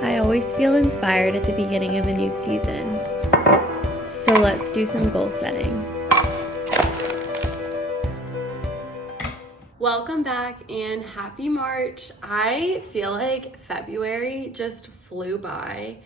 I always feel inspired at the beginning of a new season. So let's do some goal setting. Welcome back and happy March. I feel like February just flew by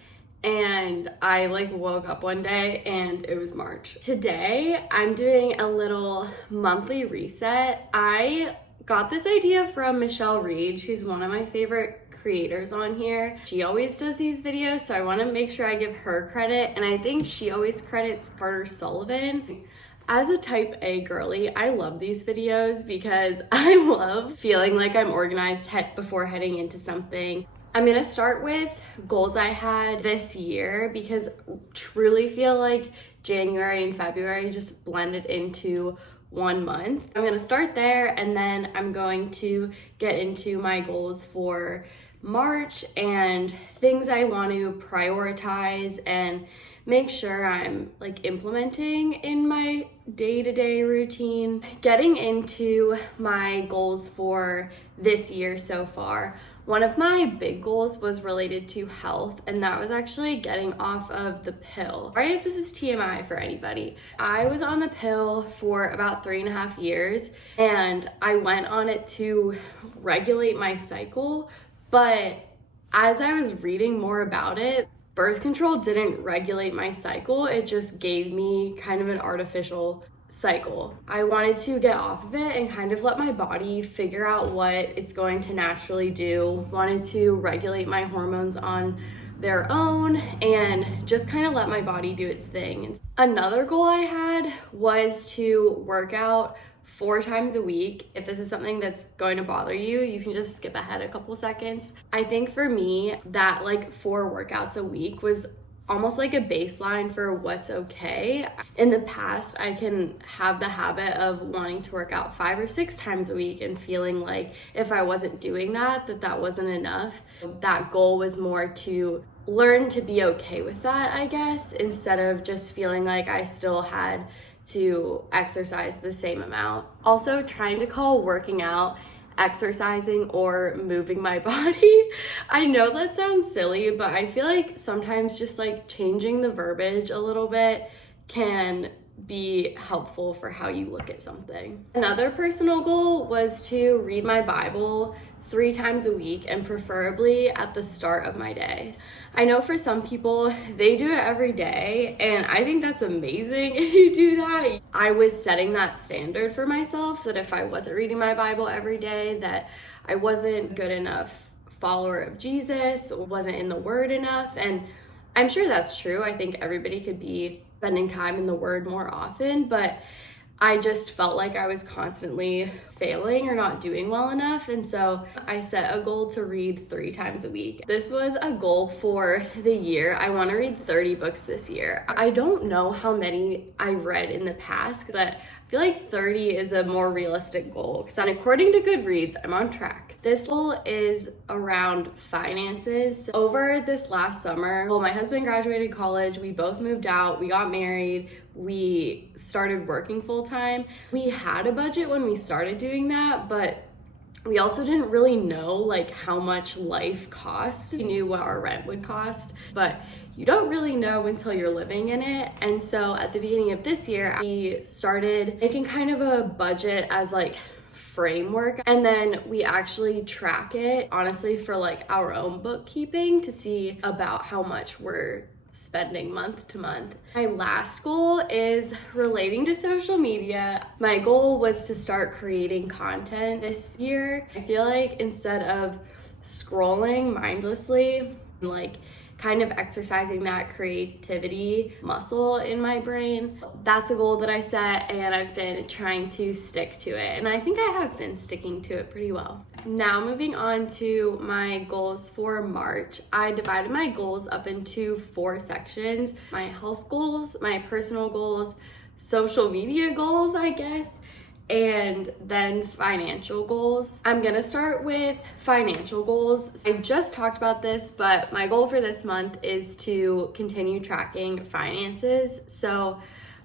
and I woke up one day and it was March. Today I'm doing a little monthly reset. I got this idea from Michelle Reed. She's one of my favorite creators on here. She always does these videos, so I want to make sure I give her credit, and I think she always credits Carter Sullivan. As a type A girly, I love these videos because I love feeling like I'm organized before heading into something. I'm gonna start with goals I had this year because I truly feel like January and February just blended into 1 month. I'm gonna start there and then I'm going to get into my goals for March and things I want to prioritize and make sure I'm implementing in my day-to-day routine. Getting into my goals for this year so far, one of my big goals was related to health, and that was actually getting off of the pill. Right, if this is TMI for anybody, I was on the pill for about 3.5 years, and I went on it to regulate my cycle, but as I was reading more about it, birth control didn't regulate my cycle. It just gave me kind of an artificial cycle. I wanted to get off of it and kind of let my body figure out what it's going to naturally do. Wanted to regulate my hormones on their own and just kind of let my body do its thing. Another goal I had was to work out 4 times a week. If this is something that's going to bother you, you can just skip ahead a couple seconds. I think for me, that 4 workouts a week was almost like a baseline for what's okay. In the past, I can have the habit of wanting to work out 5 or 6 times a week and feeling like if I wasn't doing that wasn't enough. That goal was more to learn to be okay with that, I guess, instead of just feeling like I still had to exercise the same amount. Also, trying to call working out exercising or moving my body. I know that sounds silly, but I feel like sometimes just changing the verbiage a little bit can be helpful for how you look at something. Another personal goal was to read my Bible 3 times a week and preferably at the start of my day. I know for some people, they do it every day, and I think that's amazing if you do that. I was setting that standard for myself that if I wasn't reading my Bible every day, that I wasn't good enough follower of Jesus, or wasn't in the Word enough, and I'm sure that's true. I think everybody could be spending time in the Word more often, but I just felt like I was constantly failing or not doing well enough, and so I set a goal to read 3 times a week. This was a goal for the year. I want to read 30 books this year. I don't know how many I read in the past, but I feel like 30 is a more realistic goal, because according to Goodreads, I'm on track. This goal is around finances. Over this last summer, my husband graduated college, we both moved out, we got married, we started working full-time. We had a budget when we started doing that, but we also didn't really know how much life cost. We knew what our rent would cost, but you don't really know until you're living in it. And so at the beginning of this year, we started making kind of a budget as framework, and then we actually track it honestly for our own bookkeeping to see about how much we're spending month to month. My last goal is relating to social media. My goal was to start creating content this year. I feel like instead of scrolling mindlessly, kind of exercising that creativity muscle in my brain. That's a goal that I set, and I've been trying to stick to it, and I think I have been sticking to it pretty well. Now moving on to my goals for March. I divided my goals up into 4 sections: my health goals, my personal goals, social media goals, I guess, and then financial goals. I'm gonna start with financial goals. I just talked about this, but my goal for this month is to continue tracking finances. So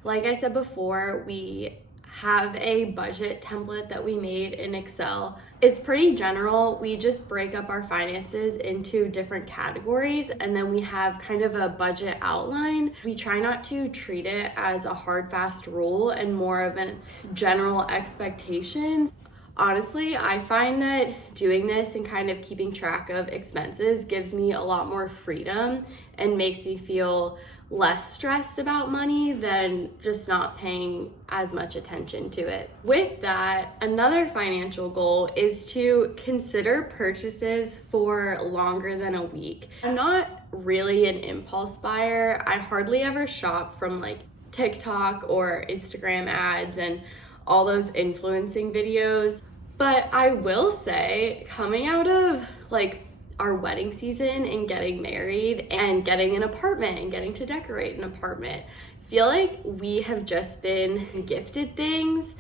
like I said before, we have a budget template that we made in Excel It's pretty general. We just break up our finances into different categories and then we have kind of a budget outline. We try not to treat it as a hard, fast rule and more of a general expectations. Honestly, I find that doing this and kind of keeping track of expenses gives me a lot more freedom and makes me feel less stressed about money than just not paying as much attention to it. With that, another financial goal is to consider purchases for longer than a week. I'm not really an impulse buyer. I hardly ever shop from like TikTok or Instagram ads and all those influencing videos. But I will say, coming out of like our wedding season and getting married and getting an apartment and getting to decorate an apartment, I feel like we have just been gifted things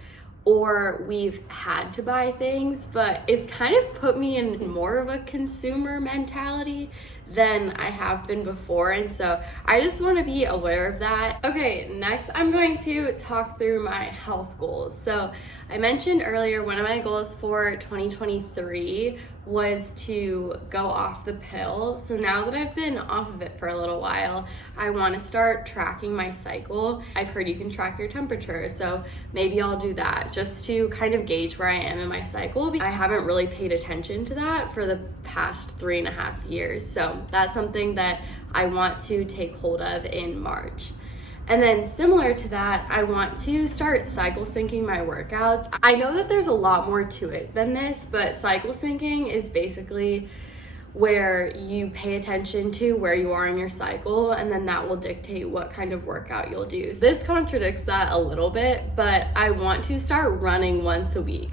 or we've had to buy things, but it's kind of put me in more of a consumer mentality than I have been before. And so I just want to be aware of that. Okay, next I'm going to talk through my health goals. So I mentioned earlier one of my goals for 2023 was to go off the pill. So now that I've been off of it for a little while, I want to start tracking my cycle. I've heard you can track your temperature, so maybe I'll do that just to kind of gauge where I am in my cycle. I haven't really paid attention to that for the past 3.5 years. So that's something that I want to take hold of in March. And then similar to that, I want to start cycle syncing my workouts. I know that there's a lot more to it than this, but cycle syncing is basically where you pay attention to where you are in your cycle, and then that will dictate what kind of workout you'll do. This contradicts that a little bit, but I want to start running once a week,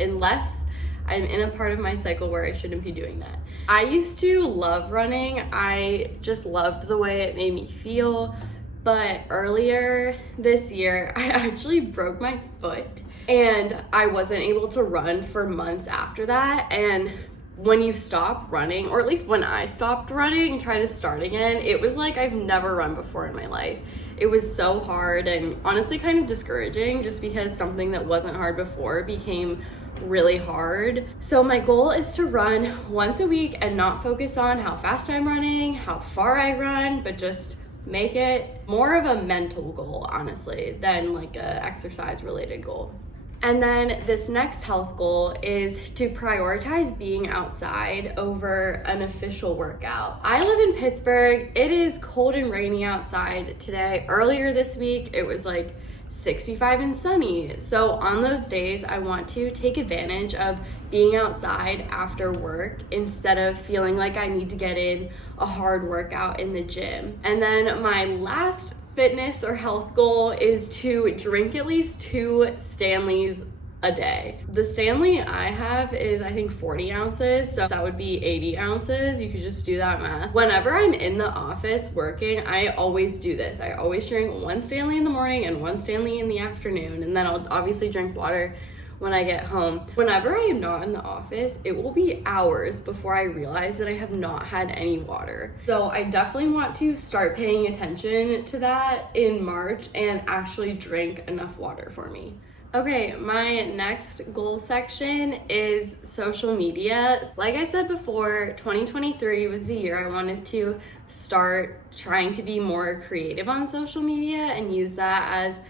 unless I'm in a part of my cycle where I shouldn't be doing that. I used to love running. I just loved the way it made me feel. But earlier this year, I actually broke my foot and I wasn't able to run for months after that. And when you stop running, or at least when I stopped running and tried to start again, it was like I've never run before in my life. It was so hard and honestly kind of discouraging just because something that wasn't hard before became really hard. So my goal is to run once a week and not focus on how fast I'm running, how far I run, but just make it more of a mental goal, honestly, than like a exercise related goal. And then this next health goal is to prioritize being outside over an official workout. I live in Pittsburgh. It is cold and rainy outside today. Earlier this week, it was like 65 and sunny. So on those days, I want to take advantage of being outside after work instead of feeling like I need to get in a hard workout in the gym. And then my last fitness or health goal is to drink at least 2 Stanleys a day. The Stanley I have is I think 40 ounces, so that would be 80 ounces. You could just do that math. Whenever I'm in the office working, I always do this. I always drink 1 Stanley in the morning and 1 Stanley in the afternoon, and then I'll obviously drink water when I get home. Whenever I am not in the office, it will be hours before I realize that I have not had any water. So I definitely want to start paying attention to that in March and actually drink enough water for me. Okay, my next goal section is social media. Like I said before, 2023 was the year I wanted to start trying to be more creative on social media and use that as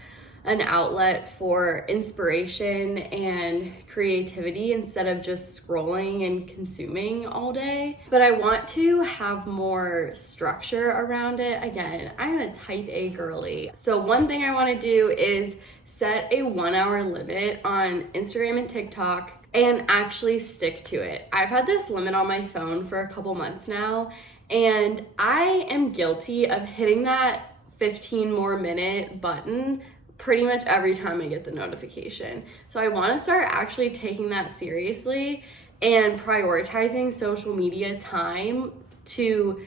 an outlet for inspiration and creativity instead of just scrolling and consuming all day. But I want to have more structure around it. Again, I'm a type A girly. So one thing I want to do is set a 1-hour limit on Instagram and TikTok and actually stick to it. I've had this limit on my phone for a couple months now, and I am guilty of hitting that 15 more minute button pretty much every time I get the notification. So I want to start actually taking that seriously and prioritizing social media time to,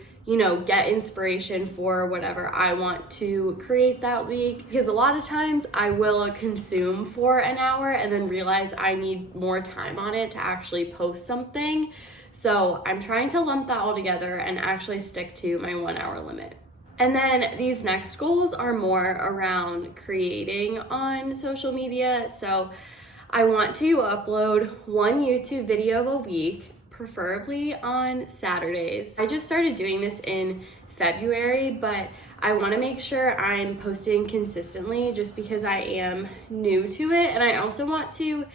get inspiration for whatever I want to create that week. Because a lot of times I will consume for an hour and then realize I need more time on it to actually post something. So I'm trying to lump that all together and actually stick to my 1-hour limit. And then these next goals are more around creating on social media. So I want to upload one YouTube video a week, preferably on Saturdays. I just started doing this in February, but I want to make sure I'm posting consistently just because I am new to it, and I also want to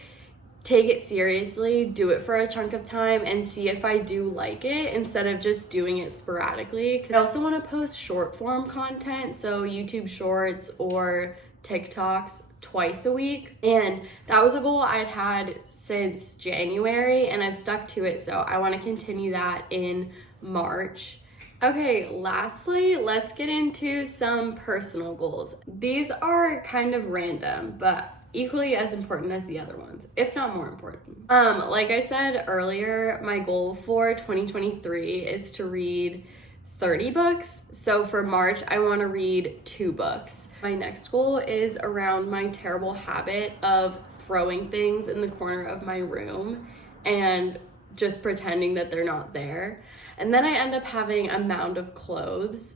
take it seriously, do it for a chunk of time, and see if I do like it instead of just doing it sporadically. I also want to post short form content, so YouTube Shorts or TikToks twice a week, and that was a goal I'd had since January, and I've stuck to it, so I want to continue that in March. Okay, lastly, let's get into some personal goals. These are kind of random, but equally as important as the other ones, if not more important. Like I said earlier, my goal for 2023 is to read 30 books. So for March, I want to read 2 books. My next goal is around my terrible habit of throwing things in the corner of my room and just pretending that they're not there. And then I end up having a mound of clothes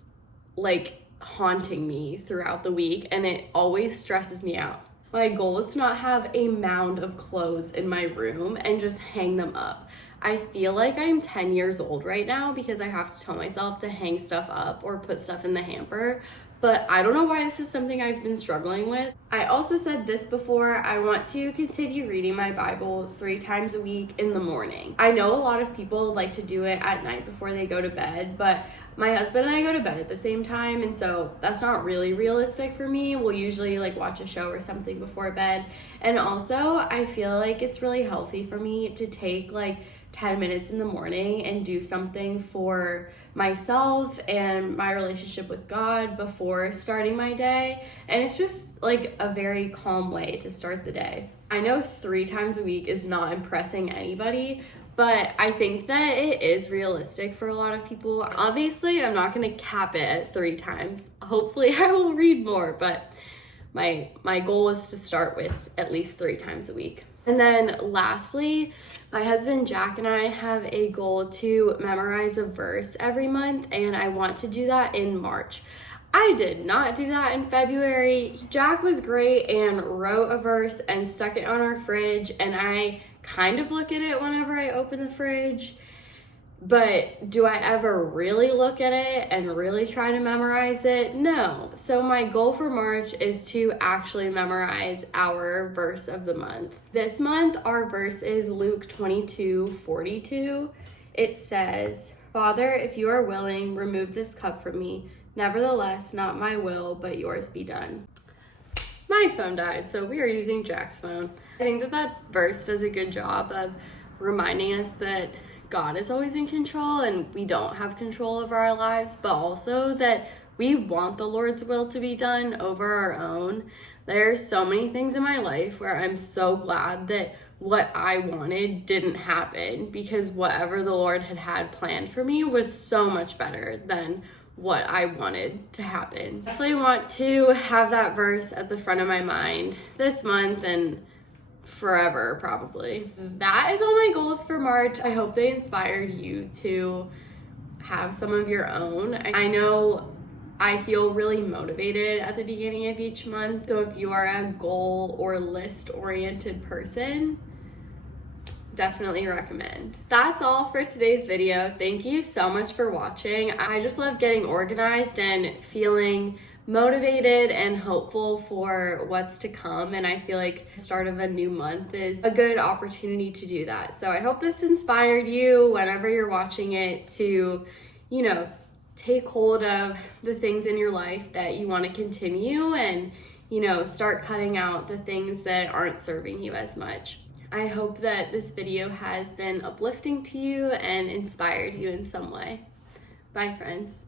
like haunting me throughout the week, and it always stresses me out. My goal is to not have a mound of clothes in my room and just hang them up. I feel like I'm 10 years old right now because I have to tell myself to hang stuff up or put stuff in the hamper, but I don't know why this is something I've been struggling with. I also said this before, I want to continue reading my Bible 3 times a week in the morning. I know a lot of people like to do it at night before they go to bed, but my husband and I go to bed at the same time, and so that's not really realistic for me. We'll usually like watch a show or something before bed. And also, I feel like it's really healthy for me to take like 10 minutes in the morning and do something for myself and my relationship with God before starting my day. And it's just like a very calm way to start the day. I know 3 times a week is not impressing anybody, but I think that it is realistic for a lot of people. Obviously, I'm not gonna cap it at 3 times. Hopefully I will read more, but my goal is to start with at least 3 times a week. And then lastly, my husband Jack and I have a goal to memorize a verse every month, and I want to do that in March. I did not do that in February. Jack was great and wrote a verse and stuck it on our fridge, and I kind of look at it whenever I open the fridge, but do I ever really look at it and really try to memorize it? No. So my goal for March is to actually memorize our verse of the month. This month, our verse is Luke 22:42. It says, "Father, if you are willing, remove this cup from me. Nevertheless, not my will, but yours be done." My phone died, so we are using Jack's phone. I think that verse does a good job of reminding us that God is always in control and we don't have control over our lives, but also that we want the Lord's will to be done over our own. There's so many things in my life where I'm so glad that what I wanted didn't happen, because whatever the Lord had planned for me was so much better than what I wanted to happen. Definitely want to have that verse at the front of my mind this month and forever, probably. That is all my goals for March. I hope they inspired you to have some of your own. I know I feel really motivated at the beginning of each month, so if you are a goal or list oriented person, definitely recommend. That's all for today's video. Thank you so much for watching. I just love getting organized and feeling motivated and hopeful for what's to come, and I feel like the start of a new month is a good opportunity to do that. So I hope this inspired you whenever you're watching it to, take hold of the things in your life that you want to continue and, start cutting out the things that aren't serving you as much. I hope that this video has been uplifting to you and inspired you in some way. Bye, friends.